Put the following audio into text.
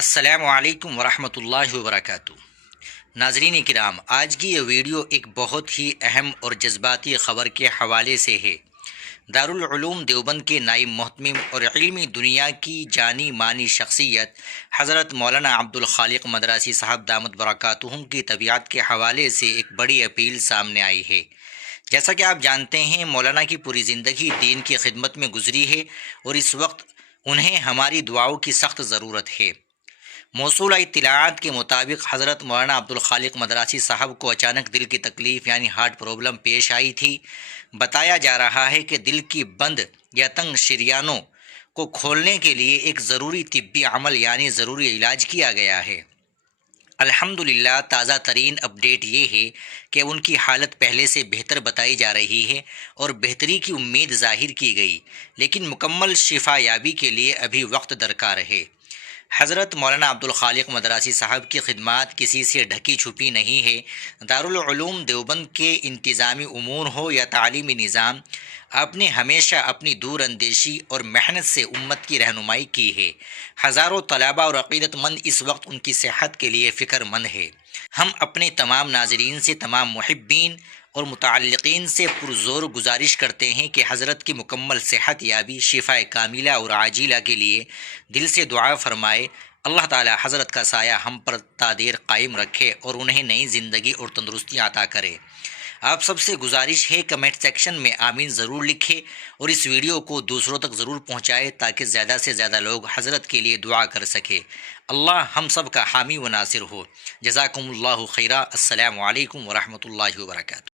السلام علیکم ورحمۃ اللہ وبرکاتہ۔ ناظرین کرام، آج کی یہ ویڈیو ایک بہت ہی اہم اور جذباتی خبر کے حوالے سے ہے۔ دارالعلوم دیوبند کے نائب محتمم اور علمی دنیا کی جانی مانی شخصیت حضرت مولانا عبدالخالق مدراسی صاحب دامت برکاتہم کی طبیعت کے حوالے سے ایک بڑی اپیل سامنے آئی ہے۔ جیسا کہ آپ جانتے ہیں، مولانا کی پوری زندگی دین کی خدمت میں گزری ہے اور اس وقت انہیں ہماری دعاؤں کی سخت ضرورت ہے۔ موصولہ اطلاعات کے مطابق حضرت مولانا عبدالخالق مدراسی صاحب کو اچانک دل کی تکلیف یعنی ہارٹ پرابلم پیش آئی تھی۔ بتایا جا رہا ہے کہ دل کی بند یا تنگ شریانوں کو کھولنے کے لیے ایک ضروری طبی عمل یعنی ضروری علاج کیا گیا ہے۔ الحمدللہ تازہ ترین اپڈیٹ یہ ہے کہ ان کی حالت پہلے سے بہتر بتائی جا رہی ہے اور بہتری کی امید ظاہر کی گئی، لیکن مکمل شفا یابی کے لیے ابھی وقت درکار ہے۔ حضرت مولانا عبدالخالق مدراسی صاحب کی خدمات کسی سے ڈھکی چھپی نہیں ہے۔ دارالعلوم دیوبند کے انتظامی امور ہو یا تعلیمی نظام، آپ نے ہمیشہ اپنی دور اندیشی اور محنت سے امت کی رہنمائی کی ہے۔ ہزاروں طلباء اور عقیدت مند اس وقت ان کی صحت کے لیے فکر مند ہے۔ ہم اپنے تمام ناظرین سے، تمام محبین اور متعلقین سے پرزور گزارش کرتے ہیں کہ حضرت کی مکمل صحت یابی، شفا کاملہ اور عاجلہ کے لیے دل سے دعا فرمائے۔ اللہ تعالی حضرت کا سایہ ہم پر تا دیر قائم رکھے اور انہیں نئی زندگی اور تندرستی عطا کرے۔ آپ سب سے گزارش ہے کمنٹ سیکشن میں آمین ضرور لکھیں اور اس ویڈیو کو دوسروں تک ضرور پہنچائے تاکہ زیادہ سے زیادہ لوگ حضرت کے لیے دعا کر سکے۔ اللہ ہم سب کا حامی و ناصر ہو۔ جزاکم اللہ خیرہ۔ السلام علیکم ورحمۃ اللہ وبرکاتہ۔